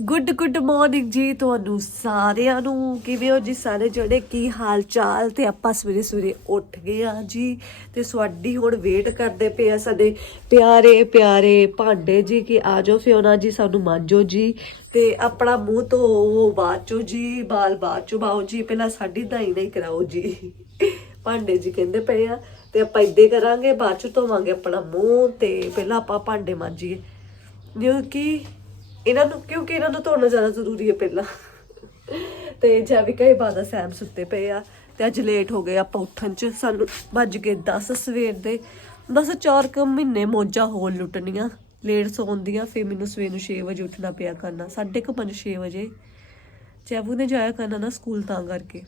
Good good morning ਜੀ ਤੁਹਾਨੂੰ ਸਾਰਿਆਂ ਨੂੰ। ਕਿਵੇਂ ਹੋ ਜੀ ਸਾਰੇ ਜਿਹੜੇ ਕੀ ਹਾਲ ਚਾਲ ਤੇ ਆਪਾਂ ਸਵੇਰੇ ਸਵੇਰੇ ਉੱਠ ਗਏ ਆ ਜੀ। ਤੇ ਸਾਡੀ ਹੁਣ ਵੇਟ ਕਰਦੇ ਪਏ ਆ ਸਾਡੇ ਪਿਆਰੇ ਪਿਆਰੇ ਭਾਂਡੇ ਜੀ ਕਿ ਆ ਜਾਓ ਫਿਓਨਾ ਜੀ, ਸਾਨੂੰ ਮਾਂਜੋ ਜੀ। ਤੇ ਆਪਣਾ ਮੂੰਹ ਧੋਵੋ ਬਾਅਦ ਚੋ ਜੀ, ਬਾਲ ਬਾਅਦ ਚੋ ਬਾਓ ਜੀ, ਪਹਿਲਾਂ ਸਾਡੀ ਦਾਈ ਨਹੀਂ ਕਰਾਓ ਜੀ। ਭਾਂਡੇ ਜੀ ਕਹਿੰਦੇ ਪਏ ਆ। ਤੇ ਆਪਾਂ ਇੱਦੇ ਕਰਾਂਗੇ, ਬਾਅਦ ਚ ਧੋਵਾਂਗੇ ਆਪਣਾ ਮੂੰਹ ਤੇ ਪਹਿਲਾਂ ਆਪਾਂ ਭਾਂਡੇ ਮਾਂਜੀਏ। ਜੋ ਕਿ ਇਹਨਾਂ ਨੂੰ, ਕਿਉਂਕਿ ਇਹਨਾਂ ਨੂੰ ਧੋਣਾ ਜ਼ਿਆਦਾ ਜ਼ਰੂਰੀ ਹੈ ਪਹਿਲਾਂ। ਤੇ ਜੈਵਿਕਾ ਇਬਾਦਤ ਸੈਮ ਸੁੱਤੇ ਪਏ ਆ, ਤੇ ਅੱਜ ਲੇਟ ਹੋ ਗਏ ਆਪਾਂ ਉੱਠਣ ਚ। ਸਾਨੂੰ ਵੱਜ ਗਏ 10 ਸਵੇਰ ਦੇ। ਬਸ ਚਾਰ ਕੁ ਮਹੀਨੇ ਮੋਜਾ ਹੋਰ ਲੁੱਟਣੀਆਂ। ਲੇਟ ਸੌਂਦੀਆਂ ਫਿਰ ਮੈਨੂੰ ਸਵੇਰ ਨੂੰ 6 ਵਜੇ ਉੱਠਣਾ ਪਿਆ ਕਰਨਾ। 5:30 6 ਵਜੇ। ਜੈਵੂ ਨੇ ਜਾਇਆ ਕਰਨਾ ਨਾ ਸਕੂਲ ਤਾਂ ਕਰਕੇ।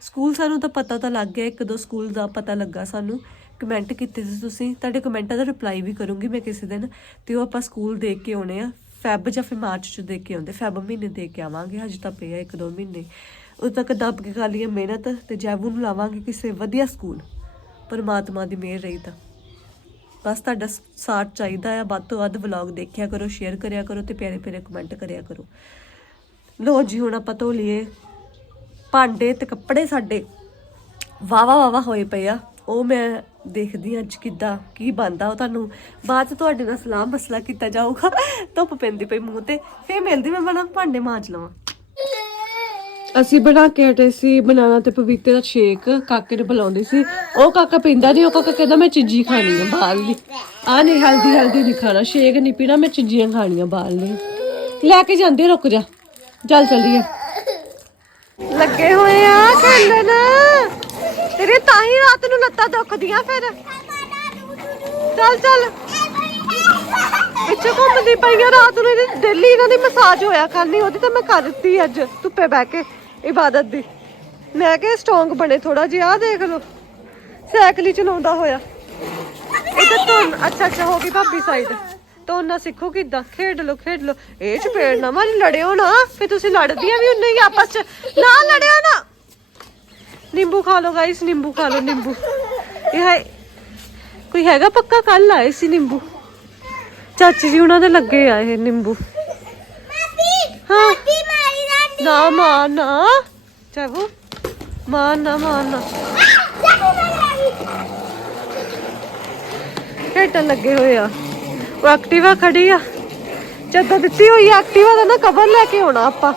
ਸਕੂਲ ਸਾਨੂੰ ਤਾਂ ਪਤਾ ਤਾਂ ਲੱਗ ਗਿਆ, ਇੱਕ ਦੋ ਸਕੂਲ ਦਾ ਪਤਾ ਲੱਗਾ ਸਾਨੂੰ। ਕਮੈਂਟ ਕੀਤੇ ਸੀ ਤੁਸੀਂ। ਤੁਹਾਡੇ ਕਮੈਂਟਾਂ ਦਾ ਰਿਪਲਾਈ ਵੀ ਕਰੂੰਗੀ ਮੈਂ ਕਿਸੇ ਦਿਨ। ਤੇ ਉਹ ਆਪਾਂ ਸਕੂਲ ਦੇਖ ਕੇ ਆਉਣੇ ਆ। ਫੈਬ ਜਾਂ ਫਿਰ ਮਾਰਚ ਚ ਦੇ ਕੇ ਆਉਂਦੇ, ਫੈਬ ਮਹੀਨੇ ਦੇ ਕੇ ਆਵਾਂਗੇ, ਹਜੇ ਤਾਂ ਪਿਆ ਇੱਕ ਦੋ ਮਹੀਨੇ। ਉਦੋਂ ਤੱਕ ਦੱਬ ਕੇ ਕਰ ਲਈਏ ਮਿਹਨਤ ਤੇ ਜੈਵੂ ਨੂੰ ਲਾਵਾਂਗੇ ਕਿਸੇ ਵਧੀਆ ਸਕੂਲ, ਪਰਮਾਤਮਾ ਦੀ ਮਿਹਰ ਰਹੀ ਤਾਂ। ਬਸ ਤੁਹਾਡਾ ਸਾਥ ਚਾਹੀਦਾ ਆ, ਵੱਧ ਤੋਂ ਵੱਧ ਵਲੌਗ ਦੇਖਿਆ ਕਰੋ ਸ਼ੇਅਰ ਕਰਿਆ ਕਰੋ ਤੇ ਪਿਆਰੇ ਪਿਆਰੇ ਕਮੈਂਟ ਕਰਿਆ ਕਰੋ। ਲੋ ਜੀ, ਹੁਣ ਆਪਾਂ ਧੋ ਲਈਏ। ਭਾਂਡੇ ਤੇ ਕੱਪੜੇ ਸਾਡੇ ਵਾਵਾ ਵਾਵਾ ਹੋਏ ਪਏ ਆ। ਉਹ ਮੈਂ ਦੇਖਦੀ ਅੱਜ ਕਿੱਦਾਂ ਕੀ ਬੰਦਾ ਉਹ ਤੁਹਾਨੂੰ। ਬਾਅਦ ਚ ਤੁਹਾਡੇ ਨਾਲ ਸਲਾਹ ਮਸਲਾ ਕੀਤਾ ਜਾਊਗਾ। ਧੁੱਪ ਪੈਂਦੀ ਪਈ ਮੂੰਹ ਤੇ। ਫੇਰ ਮਿਲਦੀ ਮੈਂ ਬਣਾ ਭਾਂਡੇ ਮਾਂਜ ਲਵਾਂ। ਅਸੀਂ ਬਣਾ ਕੇ ਹਟੇ ਸੀ ਬਨਾਨਾ ਤੇ ਪਪੀਤੇ ਦਾ ਸ਼ੇਕ ਕਾਕੇ ਨੂੰ ਬੁਲਾਉਂਦੀ ਸੀ। ਉਹ ਕਾਕਾ ਪੀਂਦਾ ਨਹੀਂ ਉਹ ਕਾਕਾ ਕਹਿੰਦਾ ਮੈਂ ਚੀਜ਼ੀ ਖਾਣੀ ਆ ਬਾਹਰ ਦੀ। ਆ ਨਹੀਂ ਹਲਦੀ ਹਲਦੀ ਨਹੀਂ ਖਾਣਾ ਸ਼ੇਕ ਨਹੀਂ ਪੀਣਾ ਮੈਂ ਚੀਜ਼ੀਆਂ ਖਾਣੀਆਂ ਬਾਹਰ ਲਈ ਲੈ ਕੇ ਜਾਂਦੇ ਰੁਕ ਜਾ। ਚੱਲ ਚੱਲੀਏ। ਲੱਗੇ ਹੋਏ ਆ ਖੇਲਣ ਤੇਰੇ ਤਾਂ ਹੀ ਰਾਤ ਨੂੰ ਲੱਤਾਂ ਦੁਖਦੀਆਂ ਫਿਰ। ਚੱਲ ਚੱਲ। ਪਿੱਛੇ ਘੁੰਮਦੀ ਪਈਆਂ ਰਾਤ ਨੂੰ ਇਹਦੀ ਡੇਲੀ ਇਹਨਾਂ ਦੀ ਮਸਾਜ ਹੋਇਆ ਕਰਨੀ, ਉਹਦੀ ਤਾਂ ਮੈਂ ਕਰ ਅੱਜ, ਧੁੱਪੇ ਬਹਿ ਕੇ, ਇਬਾਦਤ ਦੀ। ਮੈਂ ਕਿਹਾ ਸਟਰੋਂਗ ਬਣੇ ਥੋੜਾ ਜਿਹਾ, ਆਹ ਦੇਖ ਲਓ। ਸਾਈਕਲ ਹੀ ਚਲਾਉਂਦਾ ਹੋਇਆ। ਇਹ ਤੋਂ ਅੱਛਾ ਅੱਛਾ, ਹੋ ਗਈ ਭਾਬੀ ਸਾਈਡ ਤੋਂ ਨਾ ਸਿੱਖੋ ਕਿਦਾਂ, ਖੇਡ ਲੋ ਖੇਡ ਲੋ ਇਹ ਚਪੇੜ ਨਾ ਮਾਰੀ, ਲੜਿਓ ਨਾ। ਫਿਰ ਤੁਸੀਂ ਲੜਦੀਆਂ ਵੀ ਉਨੇ ਹੀ ਆਪਸ ਚ। ਨਾ ਲੜਿਓ ਨਾ। ਨਿੰਬੂ ਖਾ ਲਓ ਗਾਇਸ ਨਿੰਬੂ ਖਾ ਲਓ ਨਿੰਬੂ। ਇਹ ਹੈ ਕੋਈ ਹੈਗਾ ਪੱਕਾ? ਕੱਲ ਆਏ ਸੀ ਨਿੰਬੂ। ਚਾਚੀ ਜੀ ਉਹਨਾਂ ਦੇ ਲੱਗੇ ਆ ਇਹ ਨਿੰਬੂ। ਹਾਂ। ਨਾ ਮਾਰ ਨਾ ਚਾਹੋ ਮਾਰ ਨਾ ਮਾਰ ਨਾ। ਖੇਡਣ ਲੱਗੇ ਹੋਏ ਆ। ਉਹ ਐਕਟਿਵਾ ਖੜੀ ਆ। ਜਦੋਂ ਦਿੱਤੀ ਹੋਈ ਐਕਟਿਵਾ ਦਾ ਨਾ ਕਵਰ ਲੈ ਕੇ ਆਉਣਾ ਆਪਾਂ।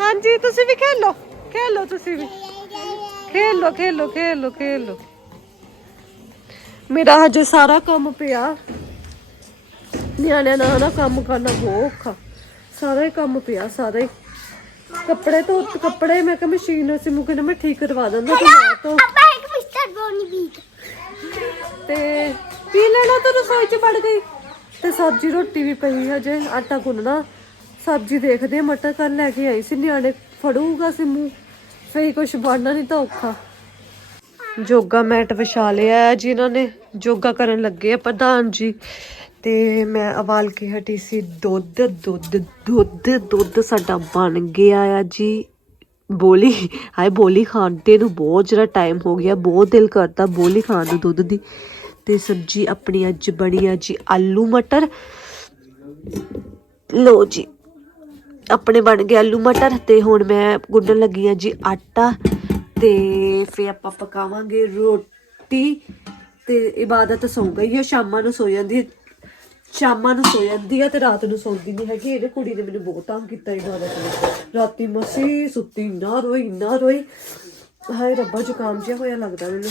ਹਾਂਜੀ ਤੁਸੀਂ ਵੀ ਖੇਲੋ। ਖੇਲੋ ਤੁਸੀਂ ਵੀ। ਖੇਲੋ ਖੇਲੋ ਖੇਲੋ ਖੇਲੋ। ਮੇਰਾ ਹਜੇ ਸਾਰਾ ਕੰਮ ਪਿਆ। ਨਿਆਣਿਆਂ ਨਾਲ ਨਾ ਕੰਮ ਕਰਨਾ ਬਹੁਤ ਔਖਾ। ਸਾਰਾ ਹੀ ਕੰਮ ਪਿਆ ਸਾਰਾ। ਹੀ ਕੱਪੜੇ ਤੋਂ ਕੱਪੜੇ ਮੈਂ ਕਿਹਾ ਮਸ਼ੀਨ ਸੀ ਮੁਕੇ ਨਾ ਮੈਂ ਠੀਕ ਕਰਵਾ ਦਿੰਦਾ ਤੇ ਮੈਂ ਤੋਂ ਤੇ ਪੀ ਲੈਣਾ ਤਾਂ ਰਸੋਈ ਚ ਵੜ ਗਈ ਤੇ ਸਬਜ਼ੀ ਰੋਟੀ ਵੀ ਪਈ ਹਜੇ ਆਟਾ ਗੁੰਨਣਾ। ਸਬਜ਼ੀ ਦੇਖਦੇ ਮਟਰ ਕੱਲ ਲੈ ਕੇ ਆਈ ਸੀ ਨਿਆਣੇ ਫੜੂਗਾ ਸਿੰਮੂ ਫੇਰ ਕੁਝ ਬਣਨਾ ਨਹੀਂ ਤਾਂ ਔਖਾ। ਯੋਗਾ ਮੈਟ ਵਿਛਾ ਲਿਆ ਹੈ ਜੀ ਇਹਨਾਂ ਨੇ। ਯੋਗਾ ਕਰਨ ਲੱਗੇ ਆ ਪ੍ਰਧਾਨ ਜੀ। ਤੇ ਮੈਂ ਉਬਾਲ ਕੇ ਹਟੀ ਸੀ, ਦੁੱਧ ਦੁੱਧ ਦੁੱਧ ਦੁੱਧ ਸਾਡਾ ਬਣ ਗਿਆ ਆ ਜੀ। ਬੋਲੀ, ਹਾਏ ਬੋਲੀ ਖਾਣ ਤੇ ਨੂੰ ਬਹੁਤ ਜਿਹੜਾ ਟਾਈਮ ਹੋ ਗਿਆ, ਬਹੁਤ ਦਿਲ ਕਰਦਾ ਬੋਲੀ ਖਾਣ ਨੂੰ ਦੁੱਧ ਦੀ। ਤੇ ਸਬਜੀ ਆਪਣੀ ਅੱਜ ਬਣੀ ਆ ਜੀ ਆਲੂ ਮਟਰ। ਲੋ ਜੀ ਆਪਣੇ ਬਣ ਗਏ ਆਲੂ ਮਟਰ ਤੇ ਹੁਣ ਮੈਂ ਗੁੰਨਣ ਲੱਗੀ ਆ ਜੀ ਆਟਾ ਤੇ ਫੇ ਆਪਾਂ ਪਕਾਵਾਂਗੇ ਰੋਟੀ ਤੇ ਇਬਾਦਤ ਸੌਂ ਗਈ ਹੈ ਸ਼ਾਮਾਂ ਨੂੰ ਸੋ ਜਾਂਦੀ ਹੈ। ਸ਼ਾਮਾਂ ਨੂੰ ਸੋ ਜਾਂਦੀ ਹੈ ਤੇ ਰਾਤ ਨੂੰ ਸੌਂਦੀ ਨਹੀਂ ਹੈਗੀ। ਇਹਨੇ ਕੁੜੀ ਨੇ ਮੈਨੂੰ ਬਹੁਤ ਤੰਗ ਕੀਤਾ ਇਬਾਦਤ ਨੇ ਰਾਤੀ ਮਸੀ ਸੁੱਤੀ, ਨਾ ਰੋਈ ਨਾ ਰੋਈ। ਹਾਏ ਰੱਬਾ, ਜ਼ੁਕਾਮ ਜਿਹਾ ਹੋਇਆ ਲੱਗਦਾ ਮੈਨੂੰ।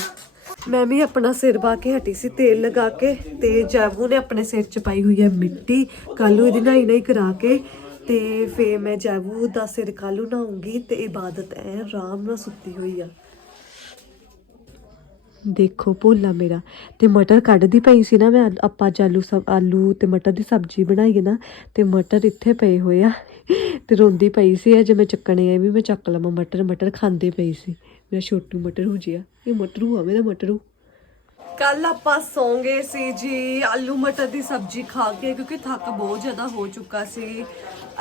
ਮੈਂ ਵੀ ਆਪਣਾ ਸਿਰ ਪਾ ਕੇ ਹਟੀ ਸੀ ਤੇਲ ਲਗਾ ਕੇ ਤੇ ਜੈਬੂ ਨੇ ਆਪਣੇ ਸਿਰ 'ਚ ਪਾਈ ਹੋਈ ਹੈ ਮਿੱਟੀ। ਕੱਲੂ ਇਹਦੀ ਨਹਾਈ ਨਹੀਂ ਕਰਾ ਕੇ ਤੇ ਫੇ ਮੈਂ ਜਾਬੂ ਦਾ ਸਿਰ ਕੱਲੂ ਨਹਾਉਂਗੀ ਤੇ ਇਬਾਦਤ ਐ ਆਰਾਮ ਨਾਲ ਸੁੱਤੀ ਹੋਈ ਆ। ਦੇਖੋ ਭੋਲਾ ਮੇਰਾ, ਤੇ ਮਟਰ ਕੱਢਦੀ ਪਈ ਸੀ ਨਾ ਮੈਂ, ਆਪਾਂ ਅੱਜ ਆਲੂ ਸਬ ਆਲੂ ਤੇ ਮਟਰ ਦੀ ਸਬਜ਼ੀ ਬਣਾਈ ਹੈ ਨਾ, ਤੇ ਮਟਰ ਇੱਥੇ ਪਏ ਹੋਏ ਆ। ਤੇ ਰੋਂਦੀ ਪਈ ਸੀ, ਅੱਜ ਮੈਂ ਚੱਕਣੇ ਆ ਵੀ ਮੈਂ ਚੱਕ ਲਵਾਂ ਮਟਰ ਮਟਰ ਖਾਂਦੇ ਪਈ ਸੀ। ਮੇਰਾ ਛੋਟੂ ਮਟਰ ਹੋ ਜਿਆ, ਇਹ ਮਟਰੂ ਆ ਮੇਰਾ ਮਟਰੂ। ਕੱਲ ਆਪਾਂ ਸੌਂਗੇ ਸੀ ਜੀ, ਆਲੂ ਮਟਰ ਦੀ ਸਬਜ਼ੀ ਖਾ ਕੇ, ਕਿਉਂਕਿ ਥੱਕ ਬਹੁਤ ਜ਼ਿਆਦਾ ਹੋ ਚੁੱਕਾ ਸੀ।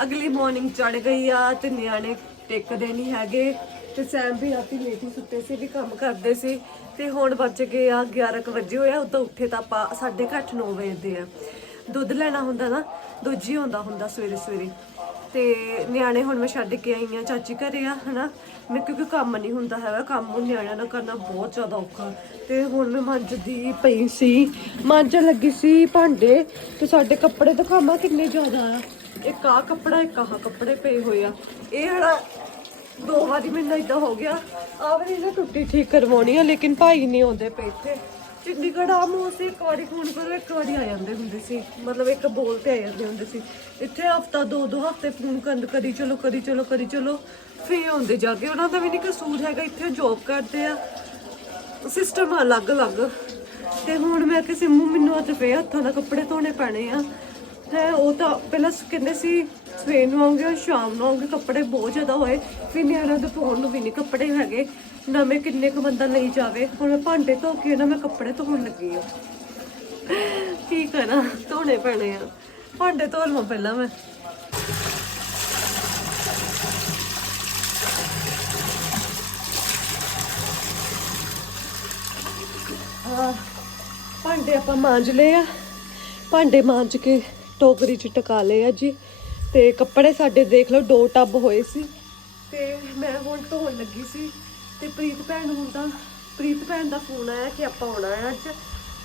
ਅਗਲੀ ਮਾਰਨਿੰਗ ਚੜ ਗਈ ਆ ਤੇ ਨਿਆਣੇ ਟਿਕਦੇ ਨਹੀਂ ਹੈਗੇ ਤੇ ਸੈਮ ਵੀ ਰਾਤੀ ਲੇਟ ਹੀ ਸੁੱਤੇ ਸੀ, ਵੀ ਕੰਮ ਕਰਦੇ ਸੀ ਤੇ ਹੁਣ ਵੱਜ ਗਏ ਆ 11 ਕੁ ਵਜੇ ਹੋਇਆ ਉਦੋਂ ਉੱਠੇ ਤਾਂ ਆਪਾਂ 8:30 9 ਵਜੇ ਦੇ ਆ। ਦੁੱਧ ਲੈਣਾ ਹੁੰਦਾ ਨਾ, ਦੂਜੀ ਹੀ ਹੁੰਦਾ ਹੁੰਦਾ ਸਵੇਰੇ ਸਵੇਰੇ। ਤੇ ਨਿਆਣੇ ਹੁਣ ਮੈਂ ਛੱਡ ਕੇ ਆਈ ਆ ਚਾਚੀ ਘਰੇ ਆ, ਹਨਾ? ਮੈਂ ਕਿਉਂਕਿ ਕੰਮ ਨਹੀਂ ਹੁੰਦਾ ਹੈਗਾ, ਕੰਮ ਉਹ ਨਿਆਣਿਆਂ ਨਾਲ ਕਰਨਾ ਬਹੁਤ ਜ਼ਿਆਦਾ ਔਖਾ। ਤੇ ਹੁਣ ਮੈਂ ਮੰਜਦੀ ਪਈ ਸੀ, ਮਾਂਜਣ ਲੱਗੀ ਸੀ ਭਾਂਡੇ, ਤੇ ਸਾਡੇ ਕੱਪੜੇ ਦਿਖਾਵਾਂ ਕਿੰਨੇ ਜ਼ਿਆਦਾ ਆ। ਇੱਕ ਆਹ ਕੱਪੜਾ, ਇੱਕ ਆਹ ਕੱਪੜੇ ਪਏ ਹੋਏ ਆ। ਇਹ ਹੜਾ ਦੋ ਵਾਰੀ ਮੈਨੂੰ ਇਦਾਂ ਹੋ ਗਿਆ। ਆਹ ਵਾਰੀ ਨਾ ਟੁੱਟੀ ਠੀਕ ਕਰਵਾਉਣੀ ਆ, ਲੇਕਿਨ ਭਾਈ ਨਹੀਂ ਆਉਂਦੇ ਪਏ ਇੱਥੇ। ਚੰਡੀਗੜ੍ਹ ਆ ਮੋਸੇ ਇੱਕ ਵਾਰੀ ਫੋਨ ਕਰੋ, ਇੱਕ ਵਾਰੀ ਆ ਜਾਂਦੇ ਹੁੰਦੇ ਸੀ। ਮਤਲਬ ਇੱਕ ਬੋਲ ਤੇ ਆ ਜਾਂਦੇ ਹੁੰਦੇ ਸੀ। ਇੱਥੇ ਹਫਤਾ, ਦੋ ਦੋ ਹਫ਼ਤੇ ਫੋਨ ਕਰਨ ਕਰੀ ਚਲੋ ਕਰੀ ਚਲੋ ਕਰੀ ਚਲੋ, ਫੇਰ ਆਉਂਦੇ ਜਾ ਕੇ। ਉਹਨਾਂ ਦਾ ਵੀ ਨਹੀਂ ਕਸੂਰ ਹੈਗਾ, ਇੱਥੇ ਜੋਬ ਕਰਦੇ ਆ। ਸਿਸਟਮ ਅਲੱਗ-ਅਲੱਗ। ਤੇ ਹੁਣ ਮੈਂ ਕਿ ਸਿੰਮੂ ਮੈਨੂੰ ਅੱਜ ਫੇਰ ਹੱਥਾਂ ਦਾ ਕੱਪੜੇ ਧੋਣੇ ਪੈਣੇ ਆ। ਹੈ ਉਹ ਤਾਂ ਪਹਿਲਾਂ ਕਹਿੰਦੇ ਸੀ ਸਵੇਰ ਨੂੰ ਆਉਂਗੇ ਔਰ ਸ਼ਾਮ ਨੂੰ ਆਉਂਗੇ ਕੱਪੜੇ ਬਹੁਤ ਜ਼ਿਆਦਾ ਹੋਏ ਫਿਰ ਨਿਆਣਿਆਂ ਦੇ ਪਾਉਣ ਨੂੰ ਵੀ ਨਹੀਂ ਕੱਪੜੇ ਹੈਗੇ ਨਵੇਂ ਕਿੰਨੇ ਕੁ ਬੰਦਾ ਲਈ ਜਾਵੇ ਹੁਣ ਮੈਂ ਭਾਂਡੇ ਧੋ ਕੇ ਨਾ ਮੈਂ ਕੱਪੜੇ ਧੋਣ ਲੱਗੀ ਆ ਕੀ ਕਰਾਂ ਧੋਣੇ ਪੈਣੇ ਆ ਭਾਂਡੇ ਧੋ ਲਵਾਂ ਪਹਿਲਾਂ ਮੈਂ। ਆਹ, ਭਾਂਡੇ ਆਪਾਂ ਮਾਂਜ ਲਏ ਆ ਭਾਂਡੇ ਮਾਂਜ ਕੇ ਟੋਕਰੀ 'ਚ ਟਕਾ ਲਏ ਆ ਜੀ। ਤੇ ਕੱਪੜੇ ਸਾਡੇ ਦੇਖ ਲਓ, ਦੋ ਟੱਬ ਹੋਏ ਸੀ। ਤੇ ਮੈਂ ਹੁਣ ਧੋਣ ਲੱਗੀ ਸੀ। ਤੇ ਪ੍ਰੀਤ ਭੈਣ ਹੁਣ ਤਾਂ ਪ੍ਰੀਤ ਭੈਣ ਦਾ ਫੋਨ ਆਇਆ ਕਿ ਆਪਾਂ ਆਉਣਾ ਹੈ ਅੱਜ।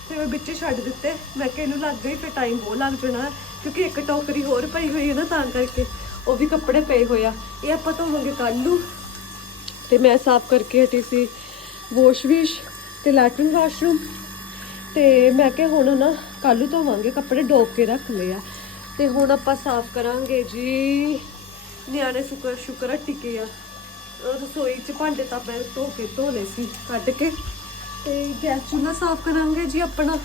ਤੇ ਮੈਂ ਵਿੱਚ ਛੱਡ ਦਿੱਤੇ। ਮੈਂ ਕਿ ਇਹਨੂੰ ਲੱਗ ਗਈ, ਫਿਰ ਟਾਈਮ ਬਹੁਤ ਲੱਗ ਜਾਣਾ। ਕਿਉਂਕਿ ਇੱਕ ਟੋਕਰੀ ਹੋਰ ਪਈ ਹੋਈ ਹੈ ਨਾ, ਤਾਂ ਕਰਕੇ ਉਹ ਵੀ ਕੱਪੜੇ ਪਏ ਹੋਏ ਆ। ਇਹ ਆਪਾਂ ਧੋਵਾਂਗੇ ਕੱਲ ਨੂੰ। ਤੇ ਮੈਂ ਸਾਫ਼ ਕਰਕੇ ਹਟੀ ਸੀ ਵਾਸ਼ਵਿਸ਼ ਤੇ ਲੈਟਰਨ ਵਾਸ਼ਰੂਮ। ਤੇ ਮੈਂ ਕਿਹਾ ਹੁਣ ਨਾ ਕੱਲ੍ਹ ਧੋਵਾਂਗੇ, ਕੱਪੜੇ ਡੋਬ ਕੇ ਰੱਖ ਲਏ ਆ। ਤੇ ਹੁਣ ਆਪਾਂ ਸਾਫ਼ ਕਰਾਂਗੇ ਜੀ। ਨਿਆਣੇ ਸ਼ੁਕਰ ਸ਼ੁਕਰ ਆ। ਟਿਕੇ ਆ ਰਸੋਈ 'ਚ ਭਾਂਡੇ ਤਾਂ ਮੈਂ ਧੋ ਕੇ ਧੋਲੇ ਸੀ, ਕੱਢ ਕੇ। ਤੇ ਗੈਸ ਚੁੱਲ੍ਹਾ ਸਾਫ਼ ਕਰਾਂਗੇ ਜੀ ਆਪਣਾ।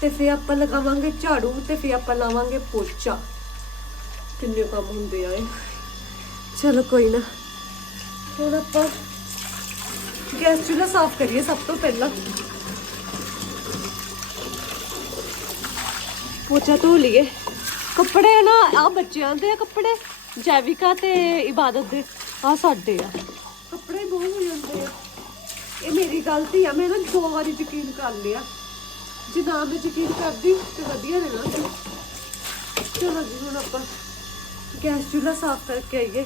ਤੇ ਫਿਰ ਆਪਾਂ ਲਗਾਵਾਂਗੇ ਝਾੜੂ ਤੇ ਫਿਰ ਆਪਾਂ ਲਾਵਾਂਗੇ ਪੋਚਾ। ਕਿੰਨੇ ਕੰਮ ਹੁੰਦੇ ਆ ਇਹ। ਚਲੋ ਕੋਈ ਨਾ। ਹੁਣ ਆਪਾਂ ਗੈਸ ਚੁੱਲ੍ਹਾ ਸਾਫ਼ ਕਰੀਏ ਸਭ ਤੋਂ ਪਹਿਲਾਂ। ਪੋਚਾ ਧੋ ਲਈਏ। ਕੱਪੜੇ ਨਾ ਆ ਬੱਚਿਆਂ ਦੇ ਆ ਕੱਪੜੇ, ਜੈਵਿਕਾ ਤੇ ਇਬਾਦਤ ਦੇ ਆ ਸਾਡੇ ਆ। ਕੱਪੜੇ ਬਹੁਤ ਹੋ ਜਾਂਦੇ ਆ। ਇਹ ਮੇਰੀ ਗਲਤੀ ਆ, ਮੈਂ ਨਾ ਦੋ ਵਾਰੀ ਯਕੀਨ ਕਰ ਲਿਆ। ਜੇ ਨਾ ਮੈਂ ਯਕੀਨ ਕਰਦੀ, ਤੇ ਵਧੀਆ ਰਹਿਣਾ ਸੀ। ਚਲੋ ਜੀ, ਹੁਣ ਆਪਾਂ ਗੈਸ ਚੁੱਲ੍ਹਾ ਸਾਫ਼ ਕਰਕੇ ਆਈਏ।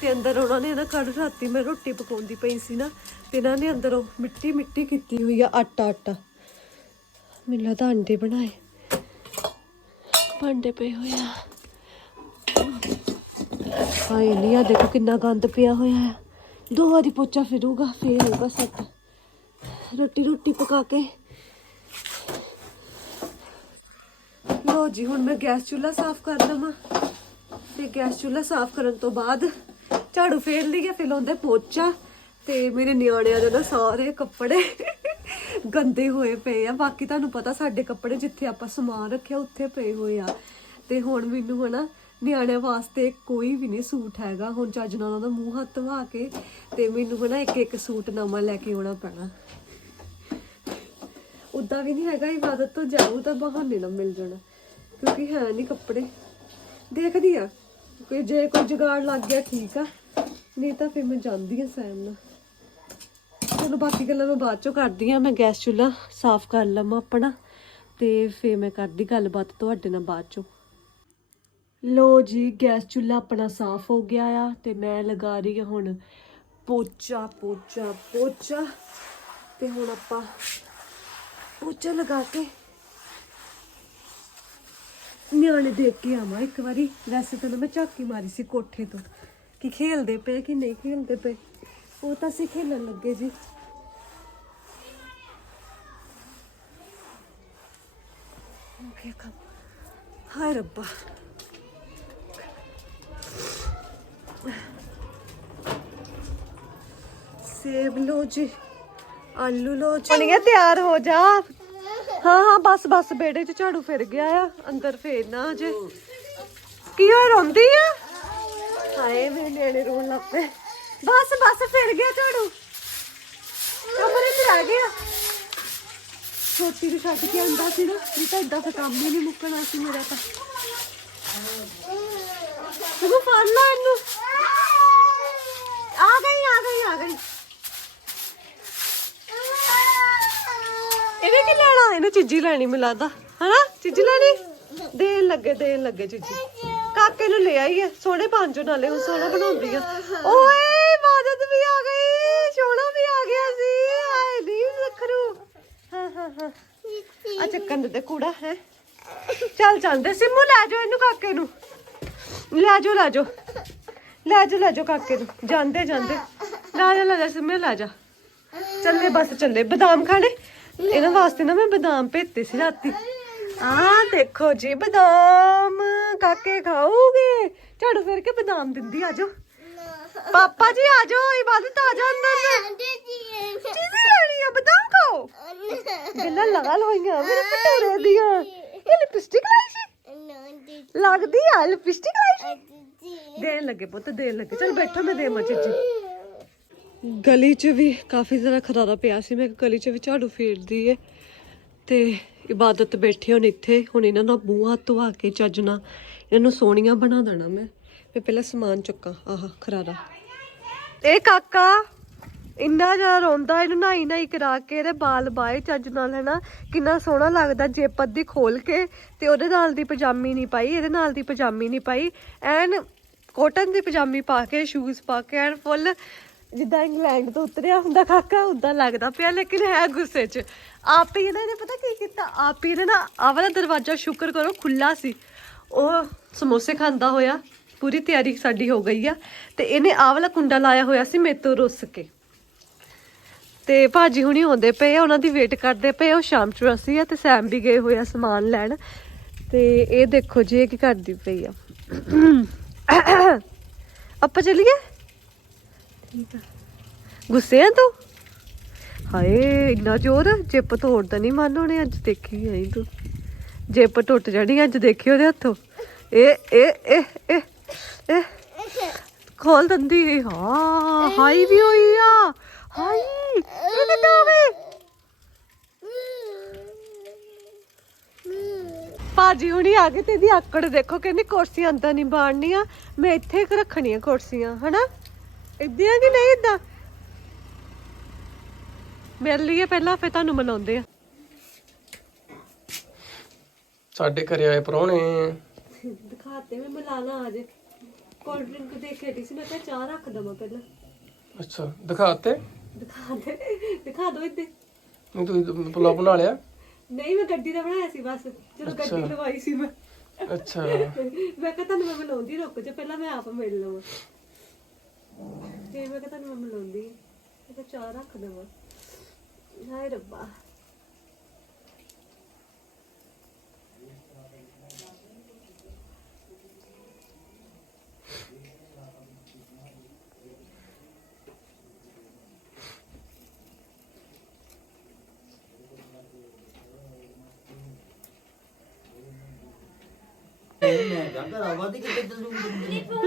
ਤੇ ਅੰਦਰ ਉਹਨਾਂ ਨੇ ਨਾ ਕੱਲ ਰਾਤੀ ਮੈਂ ਰੋਟੀ ਪਕਾਉਂਦੀ ਪਈ ਸੀ ਨਾ, ਤੇ ਇਹਨਾਂ ਨੇ ਅੰਦਰੋਂ ਮਿੱਟੀ ਮਿੱਟੀ ਕੀਤੀ ਹੋਈ ਆ ਆਟਾ ਆਟਾ ਮੈਨੂੰ ਲੱਗਦਾ ਅੰਡੇ ਬਣਾਏ। ਭਾਂਡੇ ਪਏ ਹੋਏ ਆ। ਹਾਏ ਨਹੀਂ ਆ ਦੇਖੋ ਕਿੰਨਾ ਗੰਦ ਪਿਆ ਹੋਇਆ ਹੈ। ਦੋ ਵਾਰੀ ਪੋਚਾ ਫਿਰੂਗਾ, ਫੇਰ ਹੋਊਗਾ ਸੱਟ। ਰੋਟੀ ਰੋਟੀ ਪਕਾ ਕੇ। ਲੋ ਜੀ, ਹੁਣ ਮੈਂ ਗੈਸ ਚੁੱਲ੍ਹਾ ਸਾਫ਼ ਕਰ ਲਵਾਂ। ਤੇ ਗੈਸ ਚੁੱਲ੍ਹਾ ਸਾਫ਼ ਕਰਨ ਤੋਂ ਬਾਅਦ ਝਾੜੂ ਫੇਰ ਲਈਏ, ਫਿਰ ਲਾਉਂਦੇ ਪੋਚਾ। ਤੇ ਮੇਰੇ ਨਿਆਣਿਆਂ ਦੇ ਨਾ ਸਾਰੇ ਕੱਪੜੇ ਗੰਦੇ ਹੋਏ ਪਏ ਆ। ਬਾਕੀ ਤੁਹਾਨੂੰ ਪਤਾ ਸਾਡੇ ਕੱਪੜੇ ਜਿੱਥੇ ਆਪਾਂ ਸਮਾਨ ਰੱਖਿਆ, ਉੱਥੇ ਪਏ ਹੋਏ ਆ। ਤੇ ਹੁਣ ਮੈਨੂੰ ਹਨਾ, ਨਿਆਣਿਆਂ ਵਾਸਤੇ ਕੋਈ ਵੀ ਨਹੀਂ ਸੂਟ ਹੈਗਾ। ਹੁਣ ਚੱਜ ਨਾਲ ਉਹਦਾ ਮੂੰਹ ਹੱਥ ਧਵਾ ਕੇ ਤੇ ਮੈਨੂੰ ਹਨਾ ਇੱਕ ਇੱਕ ਸੂਟ ਨਵਾਂ ਲੈ ਕੇ ਆਉਣਾ ਪੈਣਾ। ਉਦਾਂ ਵੀ ਨਹੀਂ ਹੈਗਾ, ਇਬਾਦਤ ਤੋਂ ਜਾਊ ਤਾਂ ਬਹਾਨੇ ਨਾਲ ਮਿਲ ਜਾਣਾ। ਕਿਉਂਕਿ ਹੈ ਨਹੀਂ ਕੱਪੜੇ। ਦੇਖਦੀ ਆ ਕੋਈ ਜੇ ਕੋਈ ਜੁਗਾੜ ਲੱਗ ਗਿਆ, ਠੀਕ ਆ। ਨਹੀਂ ਤਾਂ ਫਿਰ ਮੈਂ ਜਾਂਦੀ ਆ ਸੈਮ ਨਾਲ। ਚਲੋ ਬਾਕੀ ਗੱਲਾਂ ਮੈਂ ਬਾਅਦ ਚੋਂ ਕਰਦੀ ਆ ਮੈਂ ਗੈਸ ਚੁੱਲ੍ਹਾ ਸਾਫ਼ ਕਰ ਲਵਾਂ ਆਪਣਾ ਤੇ ਫੇਰ ਮੈਂ ਕਰਦੀ ਗੱਲਬਾਤ ਤੁਹਾਡੇ ਨਾਲ ਬਾਅਦ ਚੋਂ। ਲੋ ਜੀ, ਗੈਸ ਚੁੱਲ੍ਹਾ ਆਪਣਾ ਸਾਫ਼ ਹੋ ਗਿਆ ਆ ਤੇ ਮੈਂ ਲਗਾ ਰਹੀ ਹਾਂ ਹੁਣ ਪੋਚਾ ਪੋਚਾ ਪੋਚਾ ਤੇ ਹੁਣ ਆਪਾਂ ਪੋਚਾ ਲਗਾ ਕੇ ਨਿਆਣੇ ਦੇਖ ਕੇ ਆਵਾਂ ਇੱਕ ਵਾਰੀ। ਵੈਸੇ ਤਾਂ ਮੈਂ ਝਾਕੀ ਮਾਰੀ ਸੀ ਕੋਠੇ ਤੋਂ ਕਿ ਖੇਲਦੇ ਪਏ ਕਿ ਨਹੀਂ ਖੇਲਦੇ ਪਏ। ਉਹ ਤਾਂ ਅਸੀਂ ਖੇਲਣ ਲੱਗੇ ਜੀ। ਕੰਮ ਹਾਏ ਰੱਬਾ ਸੇਬ ਲੋ ਜੀ ਆਲੂ ਲੋ ਜੀ ਬਣ ਗਿਆ ਤਿਆਰ ਹੋ ਜਾ। ਹਾਂ ਹਾਂ ਬਸ ਬਸ ਬੇੜੇ 'ਚ ਝਾੜੂ ਫਿਰ ਗਿਆ ਆ। ਅੰਦਰ ਫੇਰਨਾ ਅਜੇ ਕੀ ਹੋਇਆ ਰੋਂਦੀ ਆ? ਹਾਏ ਮੇਰੇ ਨਿਆਣੇ ਰੋਣ ਲੱਗ ਪਏ। ਬਸ ਬਸ ਫਿਰ ਗਿਆ ਝਾੜੂ। ਕਮਰੇ 'ਚ ਰਹਿ ਗਿਆ। ਛੋਟੀ ਨੂੰ ਛੱਡ ਕੇ ਆਂਦਾ ਸੀ ਨਾ ਨਹੀਂ ਤਾਂ ਏਦਾਂ ਕੰਮ ਹੀ ਨਹੀਂ ਮੁੱਕਣਾ ਸੀ ਮੇਰਾ ਤਾਂ। ਤੂੰ ਫੜ ਲਾ ਇਹਨੂੰ। ਆ ਗਈ ਆ ਗਈ ਆ ਗਈ। ਇਹਨੇ ਕੀ ਲੈਣਾ? ਇਹਨੂੰ ਚੀਜ਼ੀ ਲੈਣੀ, ਮੈਨੂੰ ਹਨਾ? ਚੀਜ਼ੀ ਲੈਣੀ? ਦੇਣ ਲੱਗੇ ਦੇਣ ਲੱਗੇ ਚੀਜ਼ੀ। ਕਾਕੇ ਨੂੰ ਲੈ ਆਈ ਹੈ। ਸੋਹਣੇ ਪੰਜ ਨਾਲੇ ਉਹ ਸੋਹਣਾ ਬਣਾਉਂਦੀ ਆ। ਓਏ ਇਬਾਦਤ ਵੀ ਆ ਗਈ ਸੋਹਣਾ ਵੀ ਆ ਗਿਆ ਸੀ ਆਏ ਨਹੀਂ ਜ਼ਖਰੂ ਹਾਂ ਹਾਂ ਹਾਂ ਆ ਚੱਕਣ ਕੂੜਾ ਹੈ। ਚੱਲ ਚੱਲਦੇ। ਸਿੰਮੂ, ਲੈ ਜਾਓ ਇਹਨੂੰ ਕਾਕੇ ਨੂੰ। ਲੈ ਜਾਓ ਲੈ ਜਾਓ। ਲੈ ਜਾਓ ਲੈ ਜਾਓ ਕਾਕੇ ਨੂੰ। ਜਾਂਦੇ ਜਾਂਦੇ। ਲੈ ਜਾ ਲੈ ਜਾ, ਸਿੰਮੇ, ਲੈ ਜਾ। ਚੱਲੇ ਬਸ, ਚੱਲੇ। ਬਦਾਮ ਖਾਣੇ? ਇਹਨਾਂ ਵਾਸਤੇ ਨਾ ਮੈਂ ਬਦਾਮ ਭੇਜਤੇ ਸੀ ਰਾਤੀ। ਆ ਦੇਖੋ ਜੀ, ਬਦਾਮ। ਕਾਕੇ ਖਾਓਗੇ? ਝਾੜੂ ਫਿਰ ਕੇ ਬਦਾਮ ਦਿੰਦੀ ਆਜੋ ਪਾਪਾ ਜੀ ਆ ਜਾਓ ਇਬਾਦਤ ਆ ਜਾ ਅੰਦਰ ਚੀਜ਼ੀ ਲੈਣੀ ਆ ਬਦਾਮ ਖਾਓ। ਗੱਲਾਂ ਲਾਲ ਹੋਈਆਂ ਮੇਰੇ ਪਟੋਰੇ ਦੀਆਂ। ਇਹ ਲਿਪਸਟਿਕ ਲਾਈ ਸੀ? ਲੱਗਦੀ ਆ ਲਿਪਸਟਿਕ ਲਾਈ ਸੀ? ਦੇਣ ਲੱਗੇ ਪੁੱਤ ਦੇਣ ਲੱਗੇ। ਚਲ ਬੈਠੋ ਮੈਂ ਦੇਵਾਂ ਚੀਜ਼ੀ। ਗਲੀ 'ਚ ਵੀ ਕਾਫੀ ਜ਼ਿਆਦਾ ਖਰਾਰਾ ਪਿਆ ਸੀ। ਮੈਂ ਗਲੀ 'ਚ ਵੀ ਝਾੜੂ ਫੇਰਦੀ ਏ। ਤੇ ਇਬਾਦਤ ਬੈਠੇ ਹੁਣ ਇੱਥੇ। ਹੁਣ ਇਹਨਾਂ ਦਾ ਬੂਹਾ ਧਵਾ ਕੇ ਚੱਜਣਾ ਇਹਨਾਂ ਸੋਹਣੀਆਂ ਬਣਾ ਦੇਣਾ ਮੈਂ। ਮੈਂ ਪਹਿਲਾਂ ਸਮਾਨ ਚੁੱਕਾਂ। ਆਹ, ਖਰਾਰਾ। ਇਹ ਕਾਕਾ, ਇੰਨਾ ਜ਼ਿਆਦਾ ਰੋਂਦਾ, ਇਹਨੂੰ ਨਹਾਈ ਨਹਾਈ ਕਰਾ ਕੇ ਇਹਦੇ ਬਾਲ ਬਾਏ ਚੱਜ ਨਾਲ, ਹੈਨਾ? ਕਿੰਨਾ ਸੋਹਣਾ ਲੱਗਦਾ ਜੇਬ ਅੱਧੀ ਖੋਲ ਕੇ, ਤੇ ਉਹਦੇ ਨਾਲ ਦੀ ਪਜਾਮੀ ਨਹੀਂ ਪਾਈ, ਇਹਦੇ ਨਾਲ ਦੀ ਪਜਾਮੀ ਨਹੀਂ ਪਾਈ। ਐਨ ਕੋਟਨ ਦੀ ਪਜਾਮੀ ਪਾ ਕੇ ਸ਼ੂਜ਼ ਪਾ ਕੇ, ਐਨ ਫੁੱਲ ਜਿੱਦਾਂ ਇੰਗਲੈਂਡ ਤੋਂ ਉਤਰਿਆ ਹੁੰਦਾ ਕਾਕਾ ਉਦਾਂ ਲੱਗਦਾ ਪਿਆ, ਲੇਕਿਨ ਹੈ ਗੁੱਸੇ 'ਚ। ਆਪ ਹੀ ਇਹਨਾਂ ਨੇ ਪਤਾ ਕੀ ਕੀਤਾ? ਆਪ ਹੀ ਇਹਨੇ ਨਾ ਆਹ ਵਾਲਾ ਦਰਵਾਜ਼ਾ ਸ਼ੁਕਰ ਕਰੋ ਖੁੱਲਾ ਸੀ। ਉਹ ਸਮੋਸੇ ਖਾਂਦਾ ਹੋਇਆ। ਪੂਰੀ ਤਿਆਰੀ ਸਾਡੀ ਹੋ ਗਈ ਆ ਤੇ ਇਹਨੇ ਆਹ ਵਾਲਾ ਕੁੰਡਾ ਲਾਇਆ ਹੋਇਆ ਸੀ ਮੇਰੇ ਤੋਂ ਰੁੱਸ ਕੇ। ਤੇ ਭਾਜੀ ਹੁਣੀ ਆਉਂਦੇ ਪਏ ਆ ਉਹਨਾਂ ਦੀ ਵੇਟ ਕਰਦੇ ਪਏ ਆ, ਉਹ ਸ਼ਾਮ ਚ ਅਸੀਂ ਆ ਤੇ ਸੈਮ ਵੀ ਗਏ ਹੋਏ ਆ ਸਮਾਨ ਲੈਣ। ਤੇ ਇਹ ਦੇਖੋ ਜੀ ਇਹ ਕੀ ਕਰਦੀ ਪਈ ਆ। ਆਪਾਂ ਚੱਲੀਏ? ਠੀਕ ਆ। ਗੁੱਸੇ ਆ ਤੂੰ? ਹਾਏ ਇੰਨਾ ਜ਼ੋਰ ਜਿੱਪ ਤੋੜਦਾ ਨਹੀਂ ਮਨ ਹੋਣੇ ਅੱਜ ਦੇਖੀ ਆਈ ਤੂੰ। ਜਿੱਪ ਟੁੱਟ ਜਾਣੀ ਅੱਜ ਦੇਖੀ ਉਹਦੇ ਹੱਥੋਂ। ਇਹ ਇਹ ਇਹ ਇਹ। ਇਹ ਖੋਲ ਦਿੰਦੀ ਹਾਂ ਹਾਈ ਵੀ ਹੋਈ ਆ। ਹਾਈ ਇਹ ਕਿੱਦਾਂ ਹੋਵੇ ਭਾਜੀ ਹੁਣੀ ਆ ਗਏ ਤੇ ਆਕੜ ਦੇਖੋ ਕਹਿੰਦੀ ਕੁਰਸੀਆਂ ਅੰਦਰ ਨਹੀਂ ਬਾਣਨੀਆਂ ਮੈਂ ਇੱਥੇ ਕੁ ਰੱਖਣੀਆਂ ਕੁਰਸੀਆਂ ਹਨਾ? ਇਦਾਂ ਕਿ ਨਹੀਂ ਇਦਾਂ? ਮੇਰੇ ਲਈ ਪਹਿਲਾਂ ਫੇ ਤੁਹਾਨੂੰ ਮਨਾਉਂਦੇ ਆ। ਸਾਡੇ ਘਰੇ ਆਏ ਪ੍ਰਾਹੁਣੇ ਦਿਖਾਤੇ ਮੈਂ ਮਿਲਾਣਾ ਅੱਜ ਕੋਲਡ ਡਰਿੰਕ ਦੇਖ ਕੇ ਹਟੀ ਸੀ ਮੈਂ ਕਿਹਾ ਚਾਹ ਰੱਖ ਦਵਾਂ ਪਹਿਲਾਂ। ਅੱਛਾ ਦਿਖਾਤੇ ਦਿਖਾ ਦੇ ਦਿਖਾ ਦੋ ਇੱਥੇ। ਨਹੀਂ ਤੁਸੀਂ ਪੁਲਾਅ ਬਣਾ ਲਿਆ। ਨਹੀਂ ਮੈਂ ਗੱਡੀ ਦਾ ਬਣਾਇਆ ਸੀ ਬਸ ਜਦੋਂ ਗੱਡੀ ਲਵਾਈ ਸੀ ਮੈਂ। ਅੱਛਾ। ਮੈਂ ਕਿਹਾ ਤੁਹਾਨੂੰ ਮੈਂ ਮਿਲਾਉਂਦੀ ਰੁਕ ਜਾ ਪਹਿਲਾਂ ਮੈਂ ਆਪ ਮਿਲ ਲਵਾਂ। ਤੇ ਮੈਂ ਕਿਹਾ ਤੁਹਾਨੂੰ ਮੈਂ ਮਿਲਾਉਂਦੀ। ਮੈਂ ਕਿਹਾ ਚਾਹ ਰੱਖ ਦਵਾਂ। ਹਾਏ ਰੱਬਾ।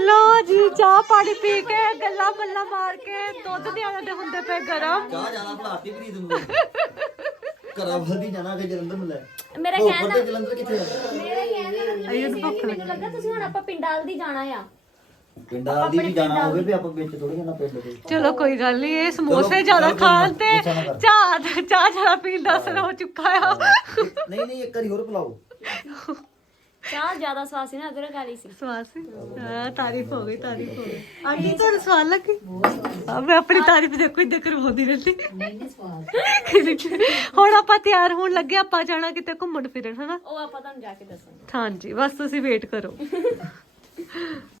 ਲੋ ਜੀ ਚਾਹ ਪਾਣੀ ਪੀ ਕੇ ਗੱਲਾਂ ਬੱਲਾਂ ਮਾਰ ਕੇ ਦੁੱਧ ਦੇ ਆਲੇ ਹੁੰਦੇ ਪਏ ਗਰਮ। ਚਾਹ ਜਾਣਾ ਪਲਾਸਟਿਕ ਖਰੀਦ ਨੂੰ ਕਰਾਵਦੀ ਜਾਣਾ ਕਿ ਜਲੰਧਰ ਨੂੰ ਲੈ। ਮੇਰਾ ਕਹਿਣ ਤੇ ਜਲੰਧਰ ਕਿੱਥੇ ਆ ਮੇਰਾ ਕਹਿਣ ਦਾ ਮਤਲਬ ਇਹ ਸੀ ਕਿ ਮੈਨੂੰ ਲੱਗਾ। ਤੁਸੀਂ ਹੁਣ ਆਪਾਂ ਪਿੰਡਾਲ ਦੀ ਜਾਣਾ ਆ। ਪਿੰਡਾਂ ਦੀ ਵੀ ਜਾਣਾ ਹੋਵੇ ਵੀ ਆਪਾਂ ਵਿੱਚ ਥੋੜੀ ਜਾਣਾ ਪਿੰਡ ਦੇ। ਚਲੋ ਕੋਈ ਗੱਲ ਨਹੀਂ ਇਹ ਸਮੋਸੇ ਜ਼ਿਆਦਾ ਖਾਣ ਤੇ ਚਾਹ ਚਾਹ ਜ਼ਿਆਦਾ ਪੀਣ ਦਾ ਅਸਰ ਹੋ ਚੁੱਕਾ ਆ। ਨਹੀਂ ਨਹੀਂ ਇੱਕ ਵਾਰੀ ਹੋਰ ਪਿਲਾਓ। ਚਾਹ ਜ਼ਿਆਦਾ ਸਵਾਦ ਸੀ ਨਾ ਅਦਰਕ ਵਾਲੀ ਸੀ। ਸਵਾਦ ਸੀ? ਹਾਂ ਤਾਰੀਫ ਹੋ ਗਈ ਤਾਰੀਫ ਹੋ ਗਈ। ਆਂਟੀ ਤੁਹਾਨੂੰ ਸਵਾਦ ਲੱਗੀ? ਹਾਂ ਮੈਂ ਆਪਣੀ ਤਾਰੀਫ ਦੇਖੋ ਇੱਦਾਂ ਕਰਵਾਉਂਦੀ ਰਹਿੰਦੀ। ਨਹੀਂ ਸਵਾਦ ਹੁਣ ਆਪਾਂ ਤਿਆਰ ਹੋਣ ਲੱਗੇ ਆਪਾਂ ਜਾਣਾ ਕਿਤੇ ਘੁੰਮਣ ਫਿਰਨ ਹਨਾ? ਉਹ ਆਪਾਂ ਤੁਹਾਨੂੰ ਜਾ ਕੇ ਦੱਸਾਂਗੇ। ਹਾਂਜੀ ਬਸ ਤੁਸੀਂ ਵੇਟ ਕਰੋ।